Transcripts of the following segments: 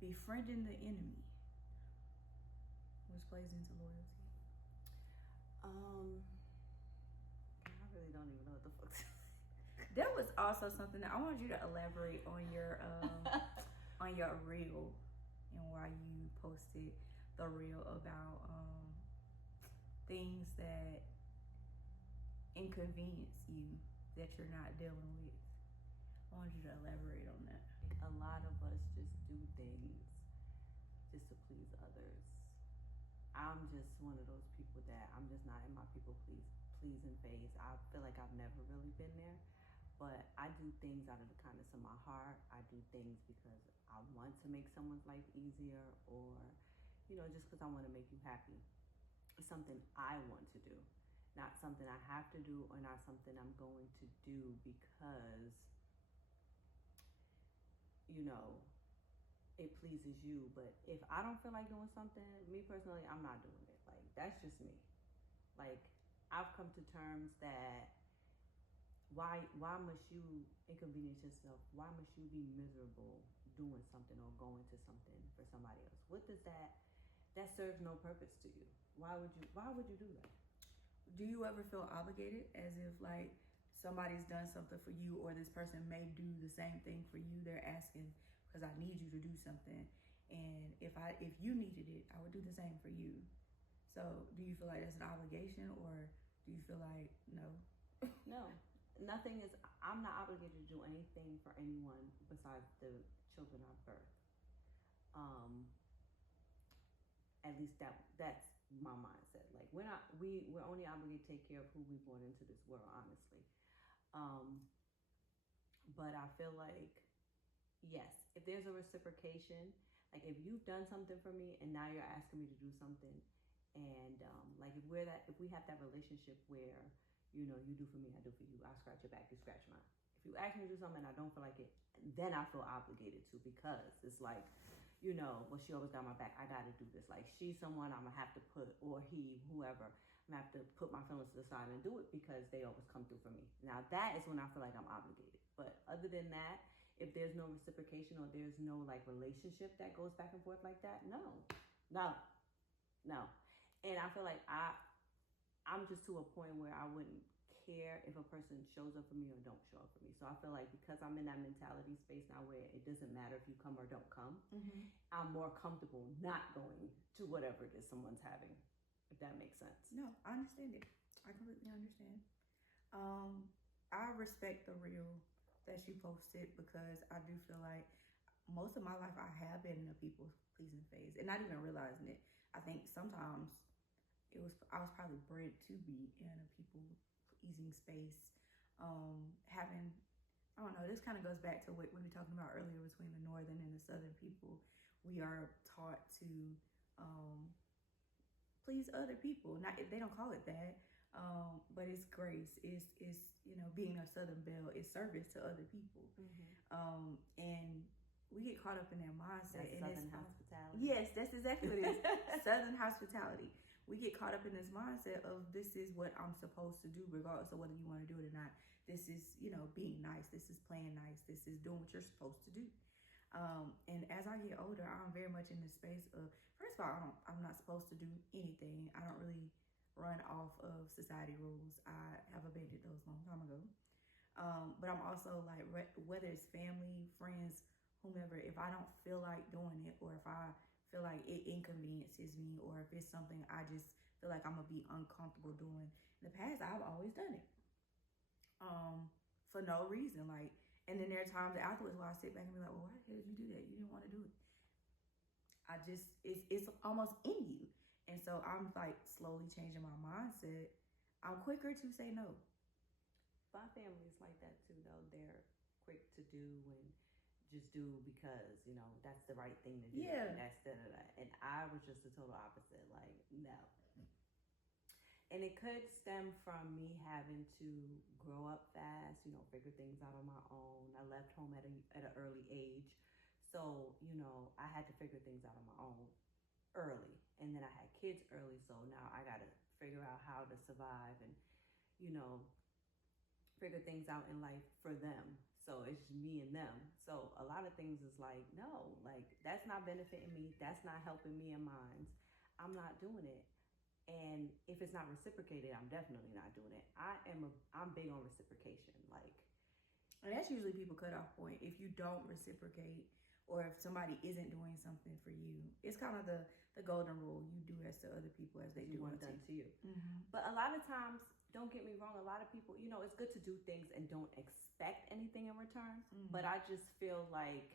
befriending the enemy, which plays into loyalty. I really don't even know what the fuck. That was also something that I want you to elaborate on your on your reel and why you posted the reel about things that inconvenience you that you're not dealing with. I want you to elaborate on that. A lot of us just do things just to please others. I'm just one of those people that I'm just not in my pleasing phase. I feel like I've never really been there, but I do things out of the kindness of my heart. I do things because I want to make someone's life easier, or just because I want to make you happy. It's something I want to do, not something I have to do, or not something I'm going to do because it pleases you. But if I don't feel like doing something, me personally, I'm not doing it. Like, that's just me. Like, I've come to terms that why must you inconvenience yourself? Why must you be miserable doing something or going to something for somebody else? What does that serves no purpose to you? Why would you do that? Do you ever feel obligated, as if like somebody's done something for you, or this person may do the same thing for you? They're asking because I need you to do something, and if you needed it, I would do the same for you. So do you feel like that's an obligation, or do you feel like no? No, nothing is. I'm not obligated to do anything for anyone besides the children I've birthed. At least that's my mindset. Like, we're only obligated to take care of who we brought into this world, honestly. But I feel like, yes, if there's a reciprocation, like if you've done something for me and now you're asking me to do something, and like if we have that relationship where you do for me, I do for you, I scratch your back, you scratch mine. If you ask me to do something and I don't feel like it, then I feel obligated to, because it's like, well, she always got my back, I gotta do this. Like, she's someone I'm gonna have to put, or whoever, I'm gonna have to put my feelings to the side and do it because they always come through for me. Now that is when I feel like I'm obligated. But other than that, if there's no reciprocation or there's no like relationship that goes back and forth like that, no. And I feel like I'm just to a point where I wouldn't care if a person shows up for me or don't show up for me. So I feel like because I'm in that mentality space now where it doesn't matter if you come or don't come, I'm more comfortable not going to whatever it is someone's having, if that makes sense. No, I understand it. I completely understand. I respect the reel that you posted, because I do feel like most of my life I have been in a people pleasing phase and not even realizing it. I think sometimes I was probably bred to be in a people pleasing space. I don't know, this kind of goes back to what we were talking about earlier between the northern and the southern people. We are taught to please other people. Not, they don't call it that, but it's grace. It's being a Southern belle is service to other people. And we get caught up in that mindset. That's Southern hospitality. Yes, that's exactly what it is. Southern hospitality. We get caught up in this mindset of, this is what I'm supposed to do regardless of whether you want to do it or not. This is, being nice. This is playing nice. This is doing what you're supposed to do. And as I get older, I'm very much in the space of, first of all, I'm not supposed to do anything. I don't really run off of society rules. I have abandoned those a long time ago. But I'm also like, whether it's family, friends, whomever, if I don't feel like doing it, or if I feel like it inconveniences me, or if it's something I just feel like I'm gonna be uncomfortable doing. In the past, I've always done it. For no reason. Like, and then there are times afterwards where I sit back and be like, well, why the hell did you do that? You didn't want to do it. It's almost in you. And so I'm like slowly changing my mindset. I'm quicker to say no. My family is like that too, though. They're quick to do and just do because, that's the right thing to do. Yeah. And that's And I was just the total opposite. Like, no. And it could stem from me having to grow up fast, figure things out on my own. I left home at an early age. So, I had to figure things out on my own early. And then I had kids early. So now I got to figure out how to survive and, figure things out in life for them. So it's just me and them. So a lot of things is like, no, like that's not benefiting me. That's not helping me and mine. I'm not doing it. And if it's not reciprocated, I'm definitely not doing it. I'm big on reciprocation. Like, and that's usually people cutoff point. If you don't reciprocate, or if somebody isn't doing something for you, it's kind of the golden rule. You do as to other people as they do want done to you. Mm-hmm. But a lot of times, don't get me wrong, a lot of people, it's good to do things and don't expect anything in return. Mm-hmm. But I just feel like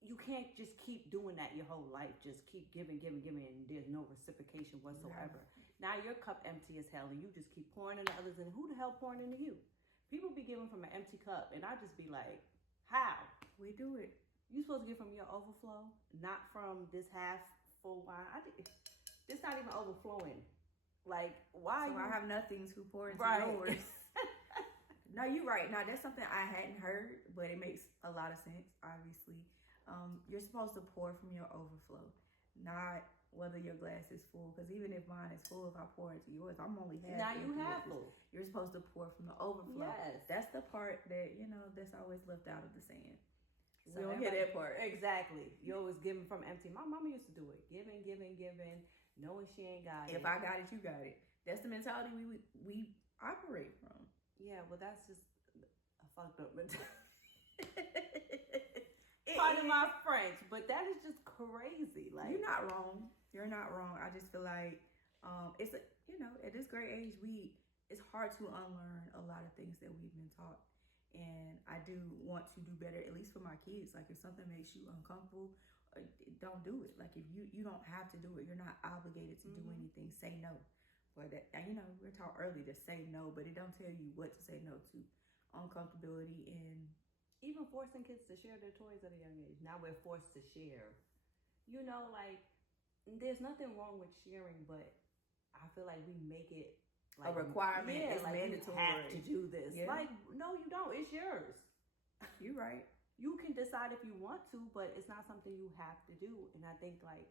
you can't just keep doing that your whole life. Just keep giving, and there's no reciprocation whatsoever. Right. Now your cup empty as hell, and you just keep pouring into others, and who the hell pouring into you? People be giving from an empty cup, and I just be like, how? We do it. You supposed to get from your overflow, not from this half full wine. This not even overflowing. Like, why? So I have nothing to pour into yours. No, you're right. Now that's something I hadn't heard, but it makes a lot of sense, obviously. You're supposed to pour from your overflow, not whether your glass is full. Because even if mine is full, if I pour into yours, I'm only half. Now you half full. You're supposed to pour from the overflow. Yes. That's the part that, that's always left out of the saying. So we don't hear that part. Exactly. You're always giving from empty. My mama used to do it. Giving, knowing she ain't got it. If I got it, you got it. That's the mentality we operate from. Yeah, well, that's just a fucked up mentality. Pardon my French, but that is just crazy. Like, you're not wrong. You're not wrong. I just feel like it's at this great age, it's hard to unlearn a lot of things that we've been taught. And I do want to do better, at least for my kids. Like, if something makes you uncomfortable, don't do it. Like, if you don't have to do it, you're not obligated to do anything. Say no. But that, we're taught early to say no, but it don't tell you what to say no to. Uncomfortability and even forcing kids to share their toys at a young age. Now we're forced to share. Like, there's nothing wrong with sharing, but I feel like we make it like a requirement. Yeah, it's like mandatory. You have to do this. Yeah. Like, no, you don't. It's yours. You're right. You can decide if you want to, but it's not something you have to do. And I think like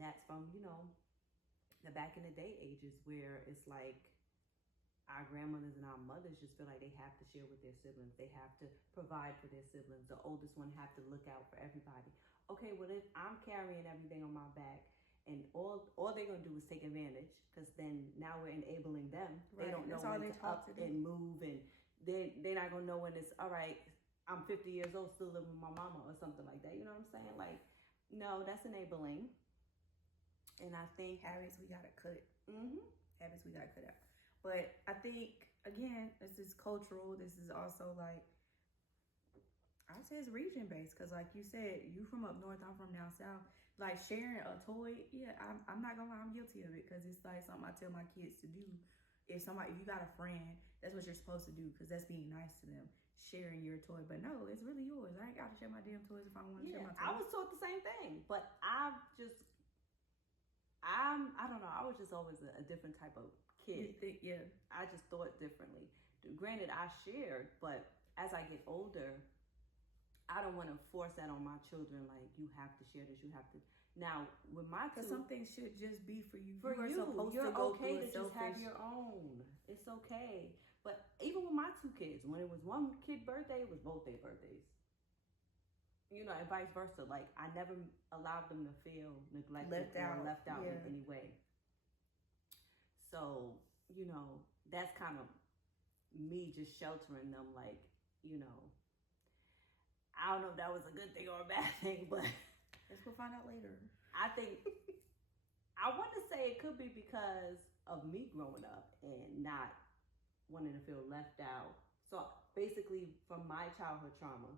that's from, the back in the day ages where it's like our grandmothers and our mothers just feel like they have to share with their siblings. They have to provide for their siblings. The oldest one have to look out for everybody. Okay, well, if I'm carrying everything on my back and all they're going to do is take advantage, because then now we're enabling them. Right. They don't know when to up and move, and they're not going to know when it's, all right, I'm 50 years old, still living with my mama or something like that. You know what I'm saying? Like, no, that's enabling. And I think habits we got to cut. Mm-hmm. Habits we got to cut out. But I think, again, this is cultural. This is also like, I would say it's region-based. Because like you said, you from up north, I'm from down south. Like sharing a toy, yeah, I'm not going to lie, I'm guilty of it. Because it's like something I tell my kids to do. If you got a friend, that's what you're supposed to do. Because that's being nice to them. Sharing your toy. But no, it's really yours. I ain't got to share my damn toys if I want to share my toys. I was taught the same thing. But I don't know. I was just always a different type of kid. Yeah. I just thought differently. Granted, I shared, but as I get older, I don't want to force that on my children. Like, you have to share this. You have to. Now, with my two, some things should just be for you. You're okay to just have your own. It's okay. But even with my two kids, when it was one kid's birthday, it was both their birthdays. And vice versa. Like, I never allowed them to feel neglected or left out in any way. So, that's kind of me just sheltering them. Like, I don't know if that was a good thing or a bad thing, but guess we'll find out later. I think I want to say it could be because of me growing up and not wanting to feel left out. So basically, from my childhood trauma,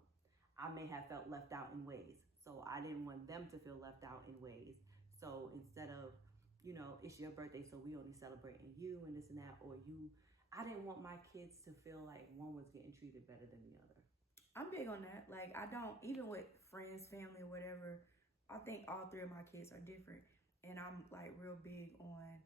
I may have felt left out in ways. So I didn't want them to feel left out in ways. So instead of, it's your birthday, so we only celebrating you and this and that, or I didn't want my kids to feel like one was getting treated better than the other. I'm big on that. Like, I don't, even with friends, family, or whatever, I think all three of my kids are different. And I'm like real big on,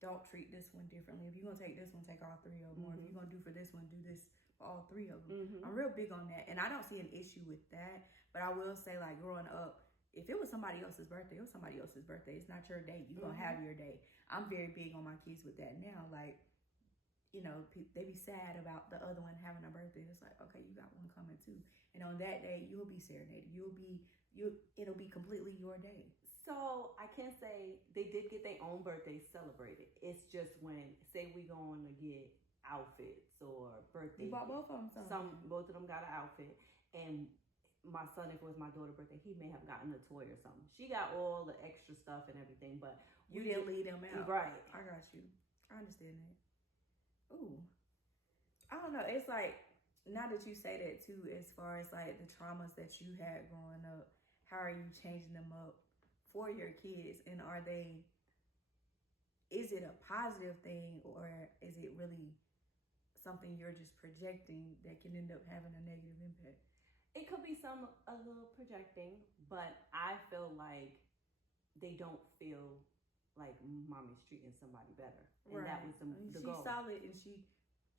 don't treat this one differently. If you're going to take this one, take all three of them. Or if you're going to do for this one, do this for all three of them. I'm real big on that. And I don't see an issue with that. But I will say, like, growing up, if it was somebody else's birthday, it was somebody else's birthday. It's not your day. You're going to have your day. I'm very big on my kids with that now. Like, they be sad about the other one having a birthday. It's like, okay, you got one coming too, and on that day you'll be serenaded. It'll be completely your day. So I can't say they did get their own birthday celebrated. It's just when, say, we going to get outfits or birthday. You bought both of them something. Both of them got an outfit, and my son, if it was my daughter's birthday, he may have gotten a toy or something. She got all the extra stuff and everything, but you didn't leave them out. Right. I got you. I understand that. Ooh. I don't know. It's like, now that you say that too, as far as like the traumas that you had growing up, how are you changing them up for your kids? And is it a positive thing, or is it really something you're just projecting that can end up having a negative impact? It could be a little projecting, but I feel like they don't feel like mommy's treating somebody better. And that was the goal. She's solid and she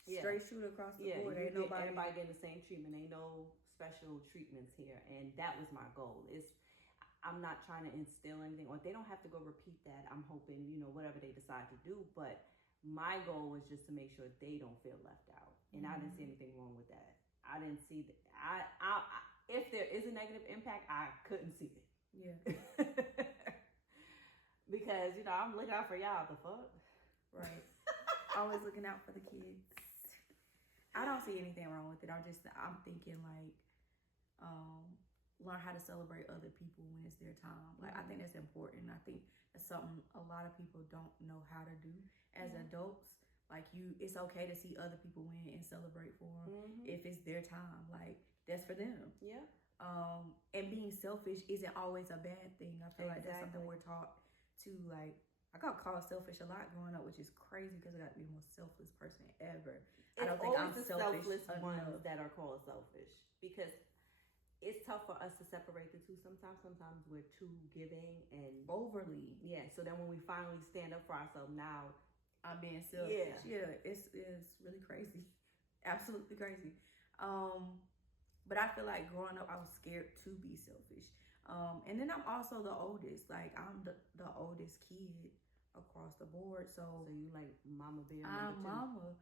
straight shooter across the board. Everybody getting the same treatment. Ain't no special treatments here. And that was my goal. I'm not trying to instill anything, or they don't have to go repeat that. I'm hoping, whatever they decide to do. But my goal was just to make sure they don't feel left out. And I didn't see anything wrong with that. I didn't see that. I if there is a negative impact, I couldn't see it. Yeah. Because, I'm looking out for y'all. The fuck? Right. Always looking out for the kids. I don't see anything wrong with it. I'm thinking like, learn how to celebrate other people when it's their time. Like, I think that's important. I think that's something a lot of people don't know how to do as adults. Like, it's okay to see other people win and celebrate for them if it's their time. Like, that's for them. Yeah. And being selfish isn't always a bad thing. I feel like that's something we're taught to, like, I got called selfish a lot growing up, which is crazy because I got to be the most selfless person ever. I don't think I'm selfish enough. Ones that are called selfish, because it's tough for us to separate the two sometimes. Sometimes we're too giving and overly. Yeah. So then when we finally stand up for ourselves, now I'm being selfish. Yeah. It's really crazy. Absolutely crazy. But I feel like growing up, I was scared to be selfish. And then I'm also the oldest. Like, I'm the oldest kid across the board. So you like mama bear? I'm mama.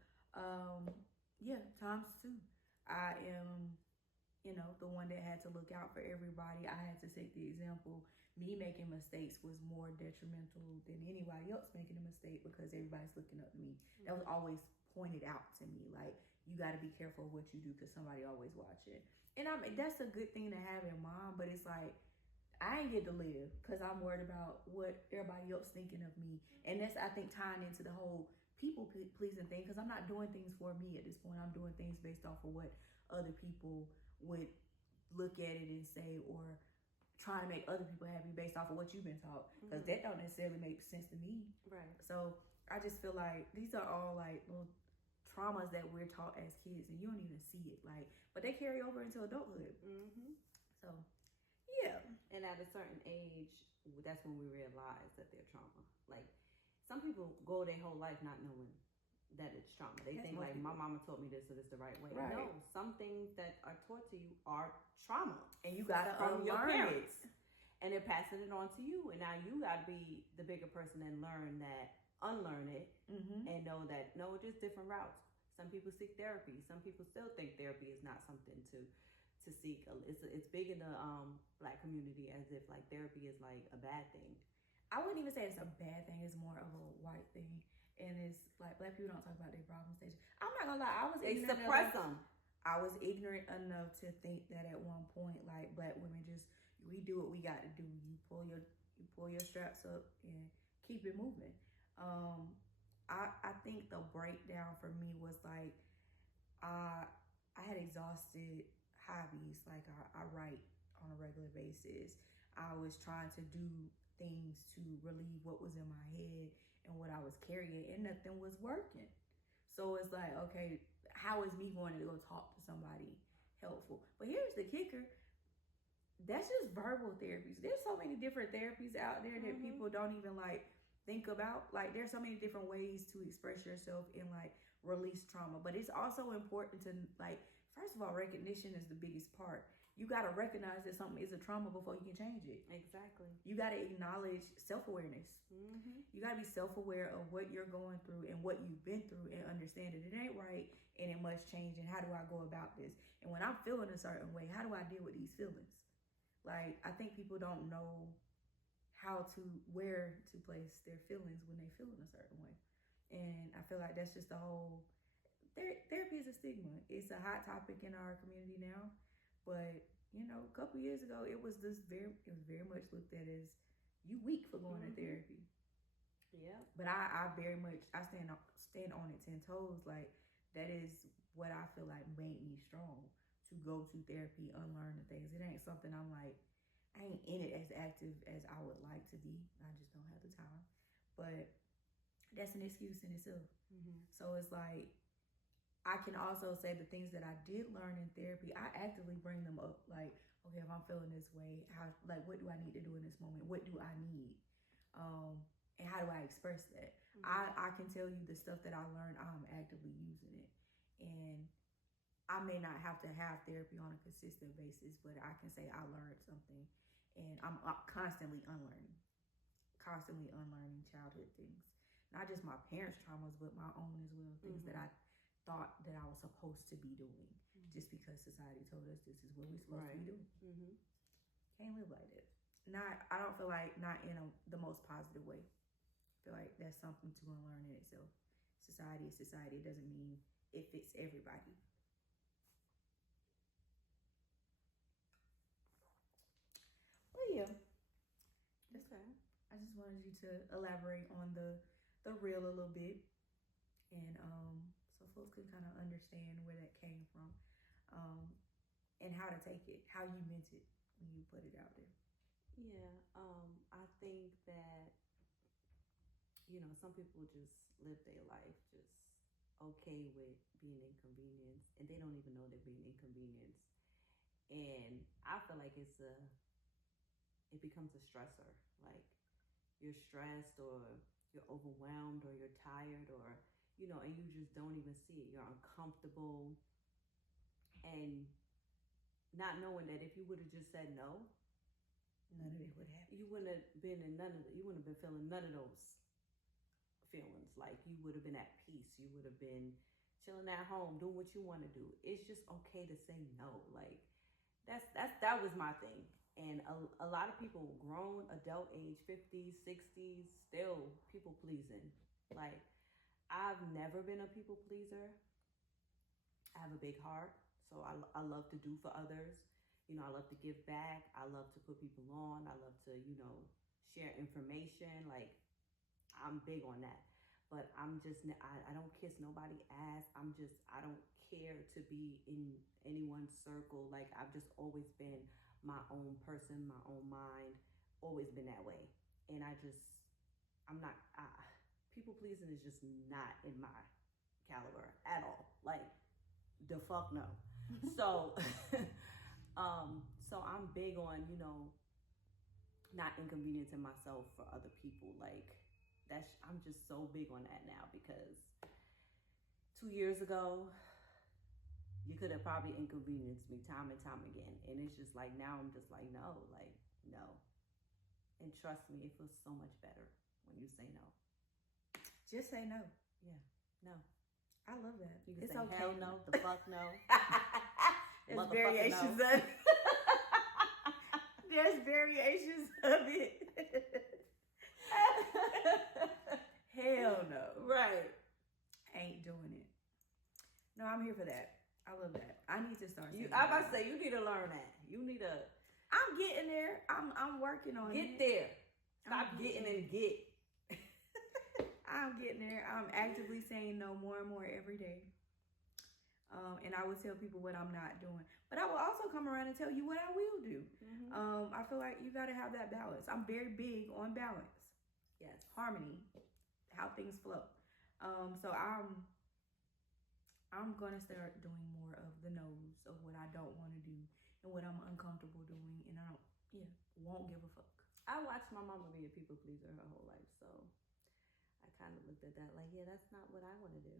Yeah, times two. I am, the one that had to look out for everybody. I had to set the example. Me making mistakes was more detrimental than anybody else making a mistake because everybody's looking up to me. That was always pointed out to me. Like, you got to be careful of what you do because somebody always watching. And that's a good thing to have in mind, but it's like, I ain't get to live because I'm worried about what everybody else thinking of me. And that's, I think, tying into the whole people pleasing thing, because I'm not doing things for me at this point. I'm doing things based off of what other people would look at it and say, or trying to make other people happy based off of what you've been taught, because that don't necessarily make sense to me. Right. So I just feel like these are all like little traumas that we're taught as kids, and you don't even see it, like, but they carry over into adulthood. So yeah. And at a certain age, that's when we realize that they're trauma. Like, some people go their whole life not knowing that it's trauma. They think like, my mama taught me this, so this is the right way. Right. No, some things that are taught to you are trauma, and you gotta from your unlearn parents, and they're passing it on to you. And now you gotta be the bigger person and unlearn it, and know that no, just different routes. Some people seek therapy. Some people still think therapy is not something to seek. It's big in the Black community, as if like therapy is like a bad thing. I wouldn't even say it's a bad thing. It's more of a white thing, and it's like Black people don't talk about their problems. I'm not gonna lie, They suppress them. I was ignorant enough to think that at one point, like, Black women we do what we got to do. You pull your straps up and keep it moving. I think the breakdown for me was like, I had exhausted hobbies. Like, I write on a regular basis. I was trying to do things to relieve what was in my head and what I was carrying, and nothing was working. So it's like, okay, how is me going to go talk to somebody helpful? But here's the kicker. That's just verbal therapies. There's so many different therapies out there that people don't even like think about. Like, there's so many different ways to express yourself and like release trauma. But it's also important to, like, first of all, recognition is the biggest part. You got to recognize that something is a trauma before you can change it. Exactly. You got to acknowledge self-awareness. Mm-hmm. You got to be self-aware of what you're going through and what you've been through and understand that it ain't right and it must change. And how do I go about this? And when I'm feeling a certain way, how do I deal with these feelings? Like, I think people don't know where to place their feelings when they feel in a certain way. And I feel like that's just the whole, therapy is a stigma. It's a hot topic in our community now. But, you know, a couple years ago, it was very much looked at as you weak for going to therapy. Yeah. But I very much, I stand on it 10 toes. Like, that is what I feel like made me strong, to go to therapy, unlearn the things. It ain't something I'm like, I ain't in it as active as I would like to be. I just don't have the time. But that's an excuse in itself. Mm-hmm. So it's like, I can also say the things that I did learn in therapy, I actively bring them up. Like, okay, if I'm feeling this way, what do I need to do in this moment? What do I need? And how do I express that? Mm-hmm. I can tell you the stuff that I learned, I'm actively using it. And I may not have to have therapy on a consistent basis, but I can say I learned something. And I'm constantly unlearning childhood things. Not just my parents' traumas, but my own as well. Things that I thought that I was supposed to be doing, just because society told us this is what we're supposed to be doing. Mm-hmm. Can't live like that. I don't feel like, not in the most positive way. I feel like that's something to unlearn in itself. Society is society. It doesn't mean it fits everybody. Well, yeah. Okay. I just wanted you to elaborate on the real a little bit, and so folks can kind of understand where that came from, and how to take it, how you meant it when you put it out there. Yeah, I think that, you know, some people just live their life just okay with being inconvenienced, and they don't even know they're being inconvenienced. And I feel like it becomes a stressor. Like, you're stressed, or you're overwhelmed, or you're tired, or, you know, and you just don't even see it. You're uncomfortable, and not knowing that if you would have just said no, none of it would happen. You wouldn't have been you wouldn't have been feeling none of those feelings. Like, you would have been at peace. You would have been chilling at home, doing what you want to do. It's just okay to say no. Like, that was my thing. And a lot of people, grown, adult age, 50s, 60s, still people pleasing. Like, I've never been a people pleaser. I have a big heart, so I love to do for others. You know, I love to give back. I love to put people on. I love to, you know, share information. Like, I'm big on that. But I'm just, I don't kiss nobody's ass. I don't care to be in anyone's circle. Like, I've just always been my own person, my own mind, always been that way. And people pleasing is just not in my caliber at all. Like, the fuck no. So, so I'm big on, you know, not inconveniencing myself for other people. Like, I'm just so big on that now, because 2 years ago, you could have probably inconvenienced me time and time again. And it's just like, now I'm just like, no. And trust me, it feels so much better when you say no. Just say no. Yeah, no. I love that. You can it's say okay. Hell no, the fuck no. There's variations of it. There's variations of it. Hell no. Right. Ain't doing it. No, I'm here for that. I love that. I need to start. I'm about to say, you need to learn that. You need to. I'm getting there. I'm working on it. Get there. Stop getting and get. I'm getting there. I'm actively saying no more and more every day. And I will tell people what I'm not doing. But I will also come around and tell you what I will do. Mm-hmm. I feel like you got to have that balance. I'm very big on balance. Yes. Harmony. How things flow. So I'm going to start doing more of the no's of what I don't want to do and what I'm uncomfortable doing. And I won't give a fuck. I watched my mama be a people pleaser her whole life. So I kind of looked at that like, yeah, that's not what I want to do.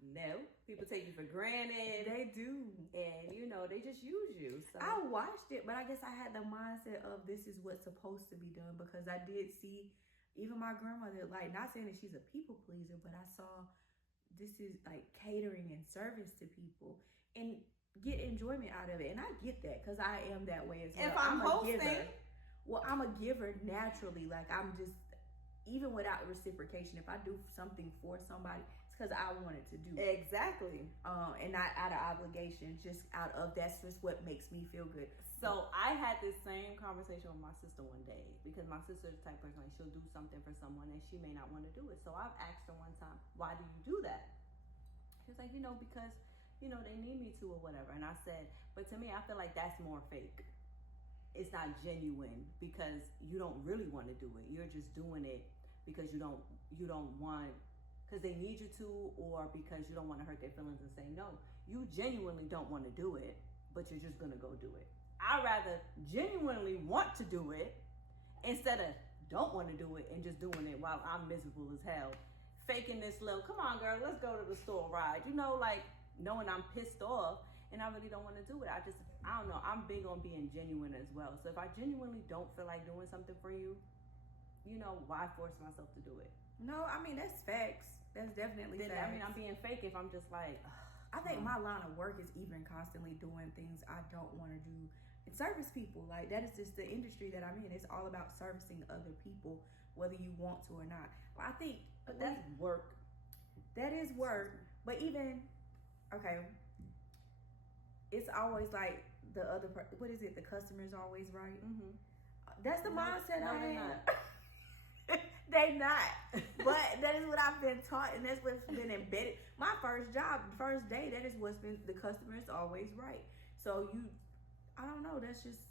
No. People take you for granted. They do. And, you know, they just use you. So I watched it, but I guess I had the mindset of this is what's supposed to be done because I did see even my grandmother, like, not saying that she's a people pleaser, but I saw this is like catering and service to people and get enjoyment out of it. And I get that because I am that way as well. If I'm hosting, a giver. Well, I'm a giver naturally. Like, I'm just, even without reciprocation, if I do something for somebody, it's because I wanted to do it. Exactly. And not out of obligation, just out of that's just what makes me feel good. So I had this same conversation with my sister one day because my sister's the type of person, like, she'll do something for someone and she may not want to do it. So I've asked her one time, why do you do that? She was like, you know, because, you know, they need me to or whatever. And I said, but to me, I feel like that's more fake. It's not genuine because you don't really want to do it. You're just doing it because you don't want, because they need you to, or because you don't want to hurt their feelings and say no. You genuinely don't want to do it, but you're just going to go do it. I'd rather genuinely want to do it instead of don't want to do it and just doing it while I'm miserable as hell. Faking this little, come on girl, let's go to the store ride. You know, like knowing I'm pissed off and I really don't want to do it. I don't know. I'm big on being genuine as well. So if I genuinely don't feel like doing something for you, you know, why force myself to do it? No, I mean, that's facts. That's definitely facts. I mean, I'm being fake if I'm just like, I think my line of work is even constantly doing things I don't want to do and service people. Like, that is just the industry that I'm in. It's all about servicing other people, whether you want to or not. I think that's work. That is work. But even, okay, it's always like the other what is it? The customer's always right. Mm-hmm. That's the mindset I they're have. not. They not. But that is what I've been taught, and that's what's been embedded. My first job, first day, that is what's been, the customer is always right. So I don't know, that's just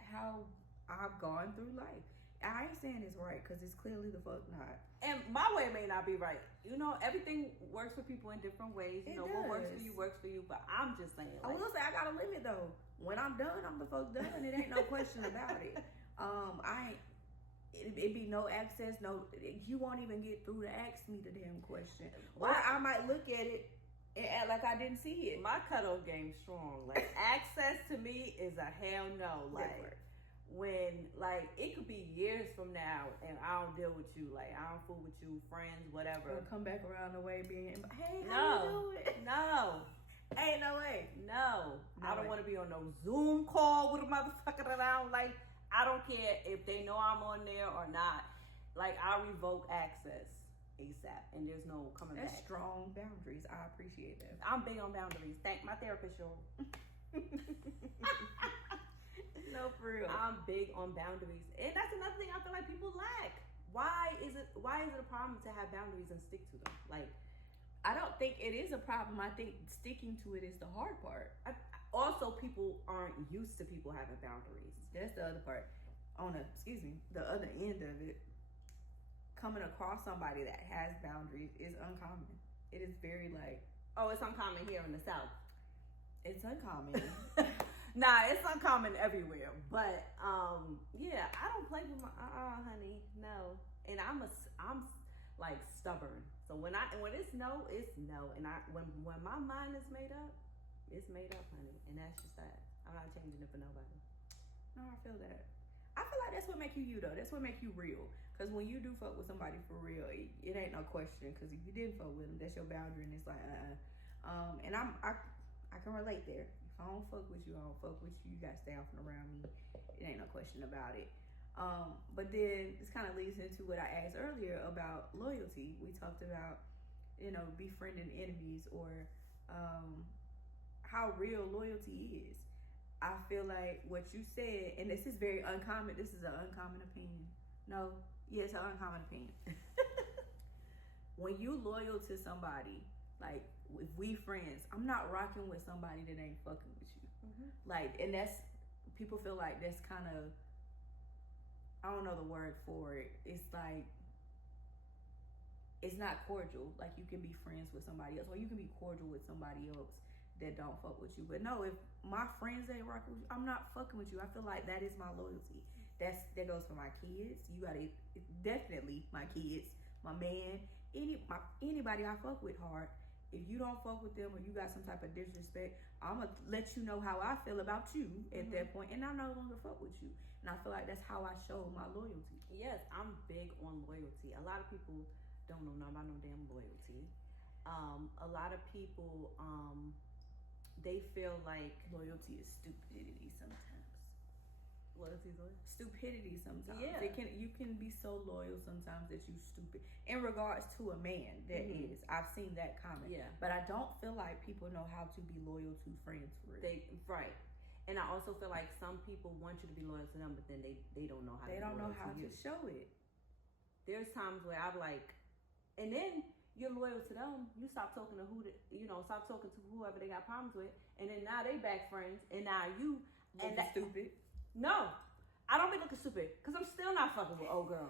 how I've gone through life. I ain't saying it's right, because it's clearly the fuck not. And my way may not be right. You know, everything works for people in different ways. You know, what works for you, but I'm just saying. Like, I will say I got a limit, though. When I'm done, I'm the fuck done. It ain't no question about it. It'd be no access, you won't even get through to ask me the damn question. Or I might look at it and act like I didn't see it. My cutoff game's strong. Like, access to me is a hell no. Like, when, like, it could be years from now and I don't deal with you. Like, I don't fool with you, friends, whatever. Or come back around the way being, hey, how you doing? No. Ain't no way. No. I don't want to be on no Zoom call with a motherfucker that I don't like. I don't care if they know I'm on there or not. Like, I revoke access ASAP, and there's no coming back. That's strong boundaries. I appreciate that. I'm big on boundaries. Thank my therapist, y'all. No, for real. I'm big on boundaries, and that's another thing I feel like people lack. Why is it a problem to have boundaries and stick to them? Like, I don't think it is a problem. I think sticking to it is the hard part. Also, people aren't used to people having boundaries. That's the other part. The other end of it, coming across somebody that has boundaries is uncommon. It is very like, oh, it's uncommon here in the South. It's uncommon. Nah, it's uncommon everywhere. But yeah, I don't play with my honey, no. And I'm like stubborn. So when it's no, it's no. And when my mind is made up, it's made up, honey. And that's just that. I'm not changing it for nobody. No, I feel that. I feel like that's what make you though. That's what make you real. Because when you do fuck with somebody for real, it ain't no question. Because if you didn't fuck with them, that's your boundary, and it's like, and I can relate there. If I don't fuck with you, I don't fuck with you. You gotta stay off and around me. It ain't no question about it. But then this kind of leads into what I asked earlier about loyalty. We talked about, befriending enemies or how real loyalty is. I feel like what you said, and this is very uncommon. This is an uncommon opinion. No, yeah, it's an uncommon opinion. When you loyal to somebody, like if we friends, I'm not rocking with somebody that ain't fucking with you. Mm-hmm. Like, and that's, people feel like that's kind of, I don't know the word for it. It's like, it's not cordial. Like, you can be friends with somebody else, or you can be cordial with somebody else that don't fuck with you. But no, if my friends ain't rocking with you, I'm not fucking with you. I feel like that is my loyalty. That goes for my kids. You gotta, definitely my kids, my man, anybody I fuck with hard. if you don't fuck with them or you got some type of disrespect, I'm gonna let you know how I feel about you at that point, and I'm no longer fuck with you. And I feel like that's how I show my loyalty. Yes, I'm big on loyalty. A lot of people don't know nothing about no damn loyalty. A lot of people, they feel like Loyalty is stupidity sometimes. loyalty is what? Stupidity sometimes. Yeah. You can be so loyal sometimes that you stupid. In regards to a man, that is. I've seen that comment. Yeah. But I don't feel like people know how to be loyal to friends for real. Right. And I also feel like some people want you to be loyal to them, but then they don't know how they to be don't know loyal how to you. to show it. There's times where I'm like, and then you're loyal to them. You stop talking to stop talking to whoever they got problems with, and then now they back friends, and now you And that's stupid. No, I don't be looking stupid because I'm still not fucking with old girl.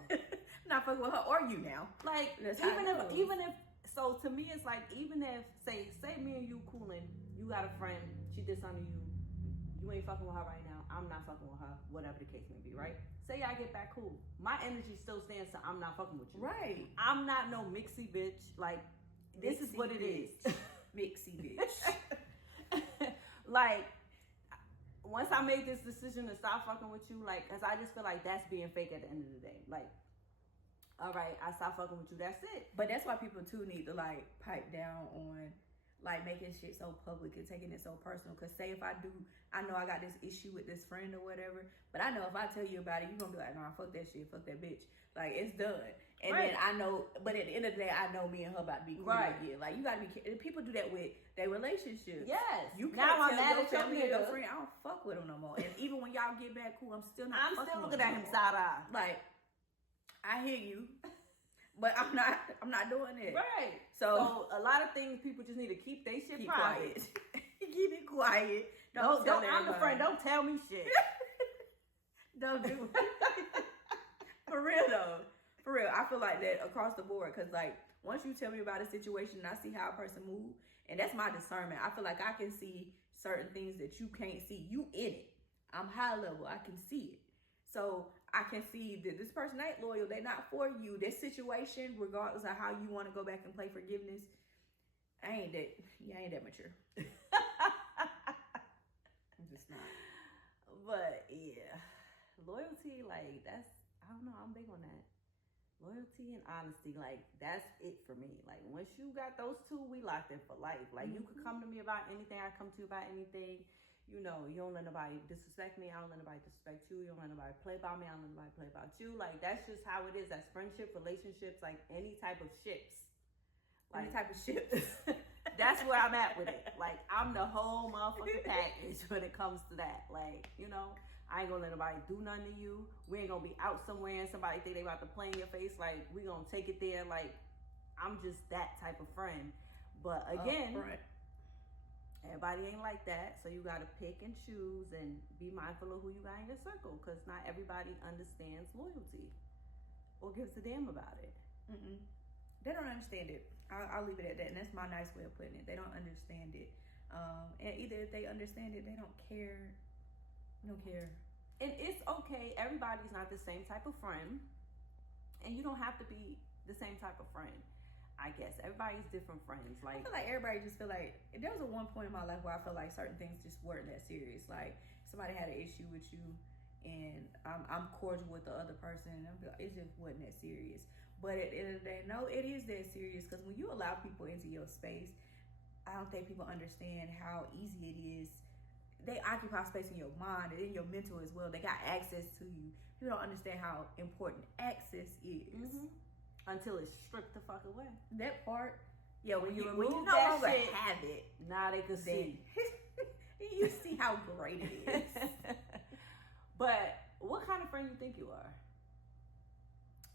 Not fucking with her or you now. Like That's how it goes. even if so to me it's like even if say me and you cooling, you got a friend, she did something to you, you ain't fucking with her right now, I'm not fucking with her, whatever the case may be, right? Say I get back cool, my energy still stands to I'm not fucking with you. Right. I'm not no mixy bitch. Like this is what it is. Mixy bitch. Like once I made this decision to stop fucking with you, like, cause I just feel like that's being fake at the end of the day. Like, all right, I stopped fucking with you. That's it. But that's why people too need to like pipe down on like making shit so public and taking it so personal. Cause say if I know I got this issue with this friend or whatever, but I know if I tell you about it, you're gonna be like, nah, fuck that shit, fuck that bitch. Like it's done. And right. then I know, but at the end of the day, I know me and her about to be cool again. Like you gotta be. People do that with their relationships. Yes. You can't now tell I'm mad your at your family and your nigga. friend, I don't fuck with him no more. And even when y'all get back cool, I'm still not. I'm fucking still with looking at him side eye. Like I hear you, but I'm not doing it. Right. So a lot of things people just need to keep their shit private. Keep it quiet. Don't I'm the friend. Don't tell me shit. Don't do it. For real though. For real. I feel like that across the board. Cause like once you tell me about a situation and I see how a person moves, and that's my discernment. I feel like I can see certain things that you can't see. You in it. I'm high level. I can see it. So I can see that this person ain't loyal. They not for you. This situation, regardless of how you want to go back and play forgiveness, you ain't that mature. I'm just not. But yeah, loyalty, like that's, I don't know, I'm big on that. Loyalty and honesty, like that's it for me. Like once you got those two, we locked in for life. Like you could come to me about anything, I come to you about anything. You know, you don't let nobody disrespect me, I don't let nobody disrespect you, you don't let nobody play about me, I don't let nobody play about you. Like that's just how it is. That's friendship, relationships, like any type of ships. Like, any type of ships. That's where I'm at with it. Like I'm the whole motherfucking package when it comes to that. Like, you know, I ain't gonna let nobody do nothing to you. We ain't gonna be out somewhere and somebody think they about to play in your face. Like we gonna take it there. Like I'm just that type of friend. But again, everybody ain't like that. So you gotta pick and choose and be mindful of who you got in your circle. Cause not everybody understands loyalty or gives a damn about it. They don't understand it. I'll leave it at that. And that's my nice way of putting it. They don't understand it. And either if they understand it, they don't care. They don't care. And it's okay. Everybody's not the same type of friend. And you don't have to be the same type of friend. I guess everybody's different friends. Like I feel like everybody just feel like there was a one point in my life where I felt like certain things just weren't that serious. Like somebody had an issue with you, and I'm cordial with the other person, and it just wasn't that serious. But at the end of the day, no, it is that serious. Because when you allow people into your space, I don't think people understand how easy it is. They occupy space in your mind and in your mental as well. They got access to you. People don't understand how important access is. Until it's stripped the fuck away. That part, yeah, when you no that longer shit, have it, now they can see. You see how great it is. But what kind of friend you think you are?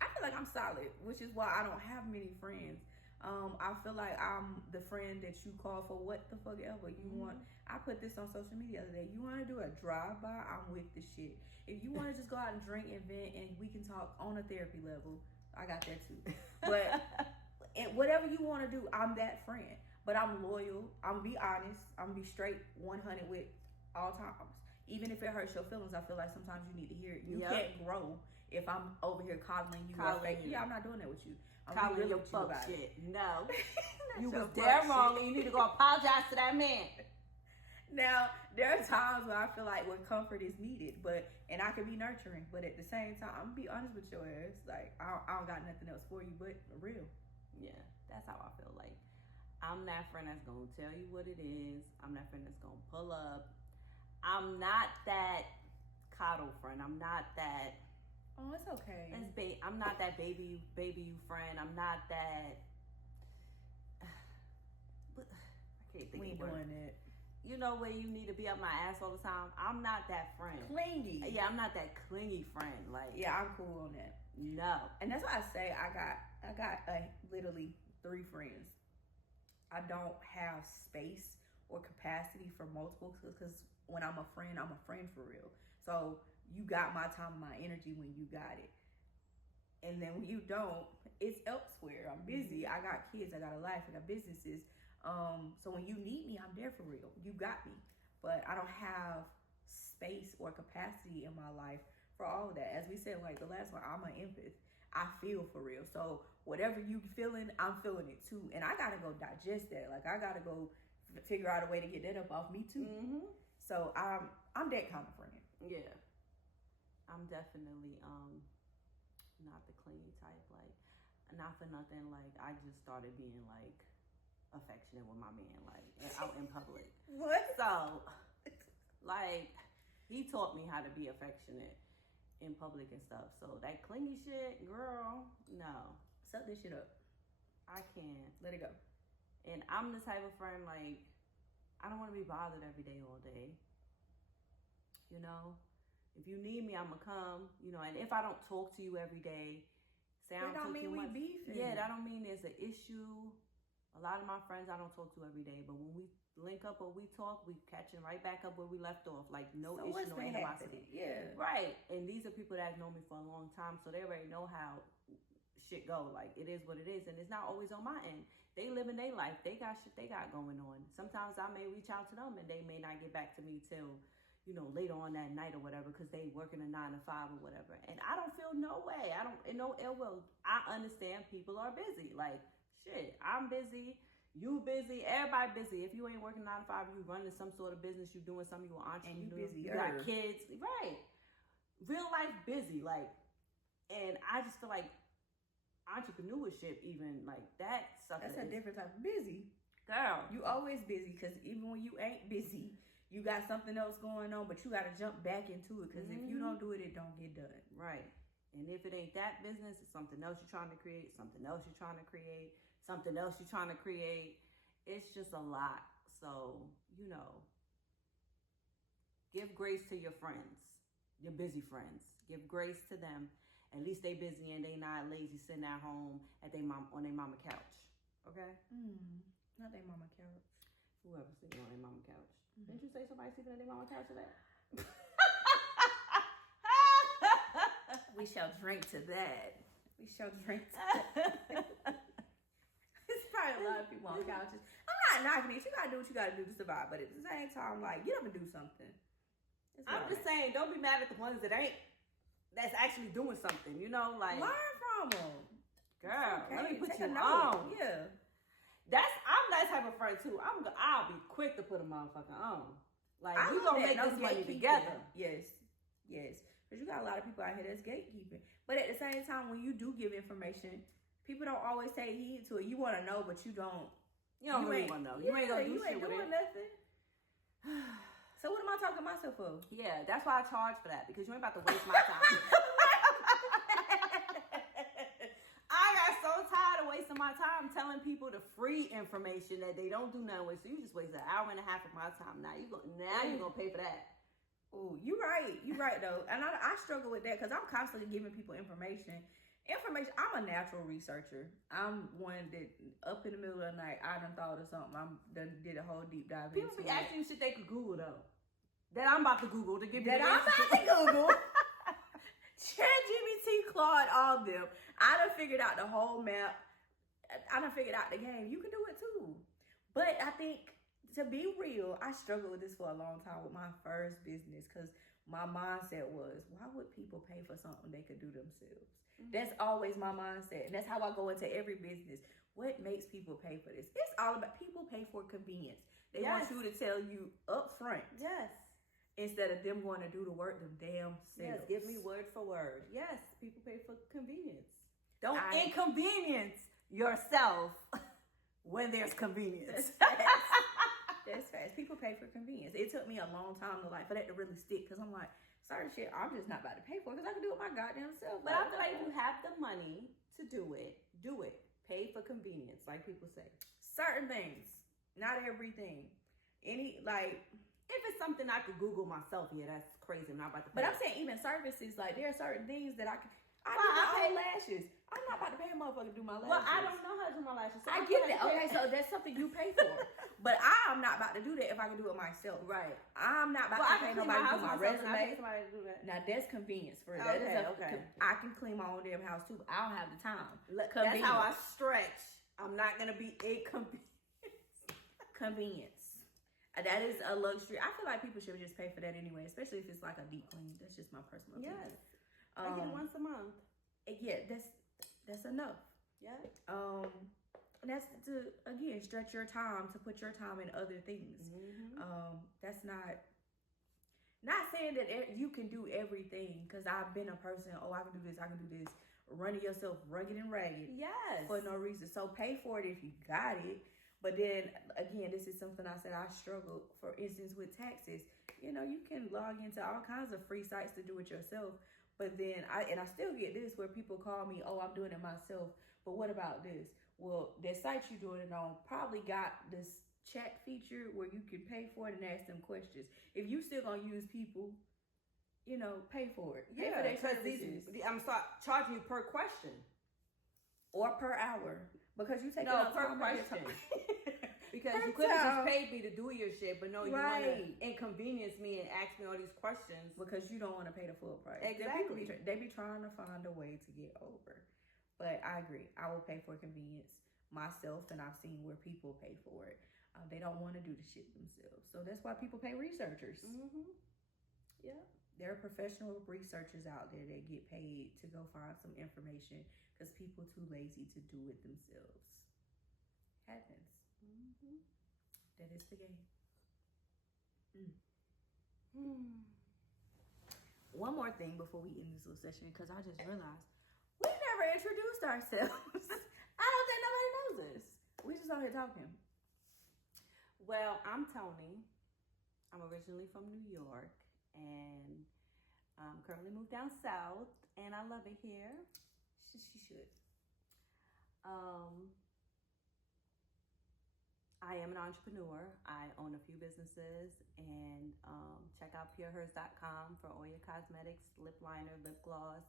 I feel like I'm solid, which is why I don't have many friends. I feel like I'm the friend that you call for what the fuck ever you want. I put this on social media the other day. You want to do a drive-by? I'm with the shit. If you want to just go out and drink and vent and we can talk on a therapy level, I got that too. But and whatever you want to do, I'm that friend. But I'm loyal. I'm going to be honest. I'm going to be straight 100 with all times. even if it hurts your feelings, I feel like sometimes you need to hear it. You Yep. can't grow if I'm over here coddling you. Yeah, I'm not doing that with you. I'm Calling your with fuck about shit. it. No. You your was fuck dead shit. wrong and you need to go apologize to that man. Now, there are times where I feel like when comfort is needed, and I can be nurturing, but at the same time, I'm gonna be honest with your ass. Like, I don't got nothing else for you but real. Yeah, that's how I feel. Like, I'm that friend that's gonna tell you what it is. I'm that friend that's gonna pull up. I'm not that coddle friend. I'm not that. Oh, it's okay. I'm not that baby you friend. I'm not that. I can't think We ain't of the word. doing it. You know where you need to be up my ass all the time. I'm not that friend. Clingy. Yeah, I'm not that clingy friend. Like, yeah, I'm cool on that. No. And that's why I say I got literally 3 friends. I don't have space or capacity for multiple because when I'm a friend for real. So you got my time and my energy when you got it. And then when you don't, it's elsewhere. I'm busy. I got kids. I got a life. I got businesses. So when you need me, I'm there for real. You got me. But I don't have space or capacity in my life for all of that. As we said, like the last one, I'm an empath. I feel for real. So whatever you feeling, I'm feeling it too. And I gotta go digest that. Like I gotta go figure out a way to get that up off me too. Mm-hmm. So I'm that kind of friend. Yeah. I'm definitely not the clingy type. Like, not for nothing. Like, I just started being like affectionate with my man, like out in public. What? So, like, he taught me how to be affectionate in public and stuff. So that clingy shit, girl, no. Suck this shit up. I can't. Let it go. And I'm the type of friend, like, I don't want to be bothered every day, all day. You know? If you need me, I'm going to come. You know, and if I don't talk to you every day, say I don't mean we beefing. Yeah, that don't mean there's an issue. A lot of my friends I don't talk to every day, but when we link up or we talk, we catching right back up where we left off. Like, no issue, no animosity. Yeah. Right. And these are people that have known me for a long time, so they already know how shit go. Like, it is what it is, and it's not always on my end. They living their life. They got shit they got going on. Sometimes I may reach out to them, and they may not get back to me till, you know, later on that night or whatever, because they working a 9 to 5 or whatever. And I don't feel no way. No ill will. I understand people are busy. Like, shit, I'm busy. You busy. Everybody busy. If you ain't working 9 to 5, you running some sort of business. You doing something. You an entrepreneur. And you busy. You got kids. Right. Real life busy. Like, and I just feel like entrepreneurship, even like that stuff. That's a different type of busy. Girl, you always busy, because even when you ain't busy, you got something else going on, but you got to jump back into it, because if you don't do it, it don't get done. Right. And if it ain't that business, it's something else you're trying to create, something else you're trying to create, something else you're trying to create. It's just a lot. So, you know, give grace to your friends, your busy friends. Give grace to them. At least they busy and they not lazy sitting at home at on their mama couch. Okay? Not their mama couch. Whoever's sitting on their mama couch. Didn't you say somebody sleeping on their mama couch today? We shall drink to that. We shall drink to that. It's probably a lot of people on couches. I'm not knocking it. You gotta do what you gotta do to survive. But at the same time, like, get up and do something. I'm just saying, don't be mad at the ones that ain't. That's actually doing something, you know, like, learn from them, girl. Okay. Let me put Take you on. Yeah, I'm that type of friend too. I'll be quick to put a motherfucker on. Like, we gonna make this money together. Yes, because you got a lot of people out here that's gatekeeping. But at the same time, when you do give information, people don't always take heed to it. You want to know, but you don't. You don't really want to know. You ain't gonna do shit with it. Nothing. So what am I talking to myself for? Yeah, that's why I charge for that, because you ain't about to waste my time. I got so tired of wasting my time telling people the free information that they don't do nothing with. So you just wasted an hour and a half of my time. Now you're gonna pay for that. Oh, you're right though. And I struggle with that, because I'm constantly giving people information. I'm a natural researcher. I'm one that up in the middle of the night, I done thought of something. Did a whole deep dive into it. People be asking you shit they could Google though. That I'm about to Google to give you. That I'm about to Google. ChatGPT, Claude, all of them. I done figured out the whole map. I done figured out the game. You can do it too. But I think to be real, I struggled with this for a long time with my first business because my mindset was, why would people pay for something they could do themselves? Mm-hmm. That's always my mindset. And that's how I go into every business. What makes people pay for this? It's all about people pay for convenience. They want you to tell you up front. Yes. Instead of them going to do the work them damn selves. Yes, give me word for word. Yes, people pay for convenience. Don't inconvenience yourself when there's convenience. That's fast. People pay for convenience. It took me a long time to for that to really stick because I'm like, certain shit I'm just not about to pay for because I can do it my goddamn self. But I feel like if you have the money to do it, do it. Pay for convenience, like people say. Certain things, not everything. If it's something I could Google myself, yeah, that's crazy. I'm not about to pay. But I'm saying even services, there are certain things that I pay lashes. I'm not about to pay a motherfucker to do my lashes. Well, I don't know how to do my lashes. So I get that. Okay, so that's something you pay for. But I'm not about to do that if I can do it myself. Right. I'm not about to pay nobody to do my resume. I pay somebody to do that. Now that's convenience for that. Okay. I can clean my own damn house too, but I don't have the time. That's how I stretch. I'm not gonna be convenience. That is a luxury. I feel like people should just pay for that anyway, especially if it's like a deep clean. That's just my personal opinion. Yes. I get it once a month. Yeah, that's enough. Yeah. And that's to again stretch your time to put your time in other things. Mm-hmm. That's not saying that you can do everything because I've been a person. Oh, I can do this. I can do this. Running yourself rugged and ragged. Yes. For no reason. So pay for it if you got it. But then again, this is something I said I struggled. For instance, with taxes, you can log into all kinds of free sites to do it yourself. But then I still get this where people call me, oh, I'm doing it myself. But what about this? Well, the site you're doing it on probably got this chat feature where you can pay for it and ask them questions. If you still gonna use people, pay for it. Pay for their services. I'm charging you per question or per hour because you take per question. Because you could have just paid me to do your shit, but no, you want to inconvenience me and ask me all these questions. Because you don't want to pay the full price. Exactly. They be trying to find a way to get over. But I agree. I will pay for convenience myself, and I've seen where people pay for it. They don't want to do the shit themselves. So that's why people pay researchers. Mm-hmm. Yeah. There are professional researchers out there that get paid to go find some information because people too lazy to do it themselves. Happens. Mm-hmm. That is the game. One more thing before we end this little session, because I just realized we never introduced ourselves. I don't think nobody knows us. We just out here talking. Well, I'm Tony. I'm originally from New York and currently moved down south, and I love it here. She should. I am an entrepreneur. I own a few businesses, and check out purehers.com for all your cosmetics, lip liner, lip gloss,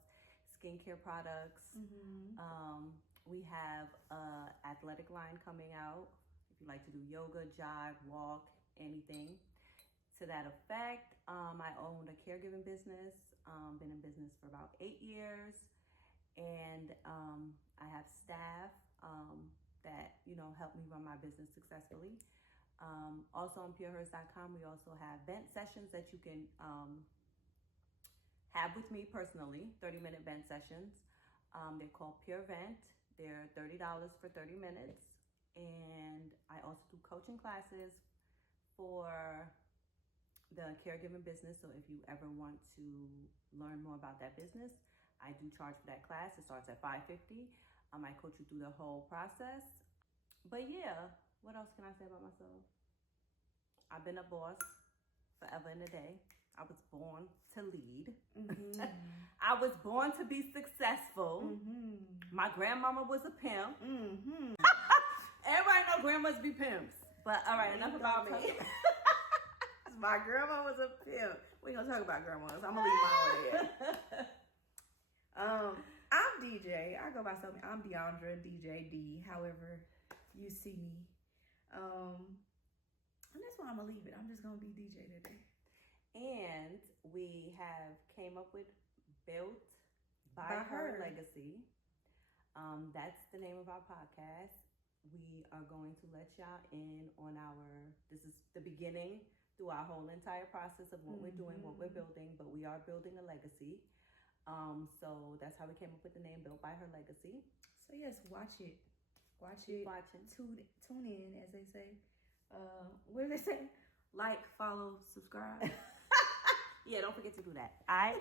skincare products. Mm-hmm. We have an athletic line coming out. If you like to do yoga, jog, walk, anything to that effect. I own a caregiving business. Been in business for about 8 years, and I have staff that help me run my business successfully. Also on purehers.com, we also have vent sessions that you can have with me personally, 30-minute vent sessions. They're called Pure Vent. They're $30 for 30 minutes. And I also do coaching classes for the caregiving business. So if you ever want to learn more about that business, I do charge for that class. It starts at $550. I coach you through the whole process. But yeah, what else can I say about myself? I've been a boss forever and a day. I was born to lead. Mm-hmm. I was born to be successful. Mm-hmm. My grandmama was a pimp. Mm-hmm. Everybody know grandmas be pimps. But all right, enough about me. My grandma was a pimp. We ain't gonna talk about grandmas. I'm gonna leave mine over there. I'm DJ. I go by something. I'm Deandra, DJ D, however you see me. And that's why I'm gonna leave it. I'm just gonna be DJ today. And we have came up with Built by Her Legacy. That's the name of our podcast. we are going to let y'all in on this is the beginning through our whole entire process of what we're doing, what we're building, but we are building a legacy. So that's how we came up with the name Built by Her Legacy. So yes, watch it. Keep watching. Tune in, as they say. What do they say? Like, follow, subscribe. Yeah, don't forget to do that. All right.